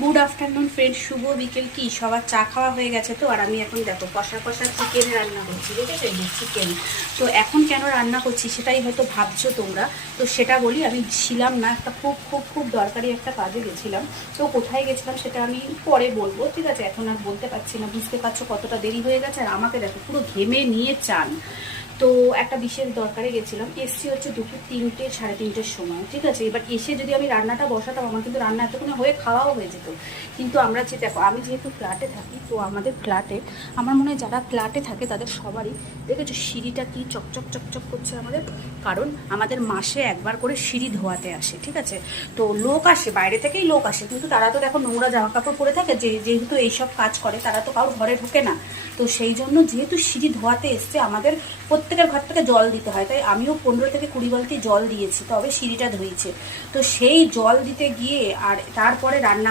Good afternoon friend, শুভ বিকেল। কি সবার চা খাওয়া হয়ে গেছে তো? আর আমি এখন দেখো কষা কষা চিকেন রান্না করছি, দেখেছো? এই চিকেন তো এখন কেন রান্না করছি সেটাই হয়তো ভাবছো তোমরা। তো সেটা বলি, আমি ছিলাম না, একটা খুব খুব খুব দরকারি একটা কাজে গেছিলাম। তো কোথায় গেছিলাম সেটা আমি পরে বলবো, ঠিক আছে? এখন আর বলতে পারছি না, বুঝতে পারছো কতটা দেরি হয়ে গেছে। আর আমাকে দেখো পুরো ঘেমে নিয়ে চান। তো একটা বিশেষ দরকারে গেছিলাম, এসছি হচ্ছে দুপুর 3টে 3:30-র সময়, ঠিক আছে? এবার এসে যদি আমি রান্নাটা বসাতাম, আমার কিন্তু রান্না এতক্ষণে হয়ে খাওয়াও হয়ে যেত। কিন্তু আমরা যে দেখো, আমি যেহেতু ফ্ল্যাটে থাকি, তো আমাদের ফ্ল্যাটে আমার মনে হয় যারা ফ্ল্যাটে থাকে তাদের সবারই দেখেছো সিঁড়িটা কি চকচক চকচক করছে আমাদের। কারণ আমাদের মাসে একবার করে সিঁড়ি ধোয়াতে আসে, ঠিক আছে? তো লোক আসে, বাইরে থেকেই লোক আসে, কিন্তু তারা তো দেখো নোংরা জামা কাপড় পরে থাকে, যেহেতু এইসব কাজ করে তারা তো কারোর ঘরে ঢোকে না। তো সেই জন্য যেহেতু সিঁড়ি ধোয়াতে এসছে, আমাদের প্রত্যেকের ঘর থেকে জল দিতে হয়। তাই আমিও 15 থেকে 20 বালতি জল দিয়েছি, তবে সিঁড়িটা ধুয়েছে। তো সেই জল দিতে গিয়ে আর তারপরে রান্না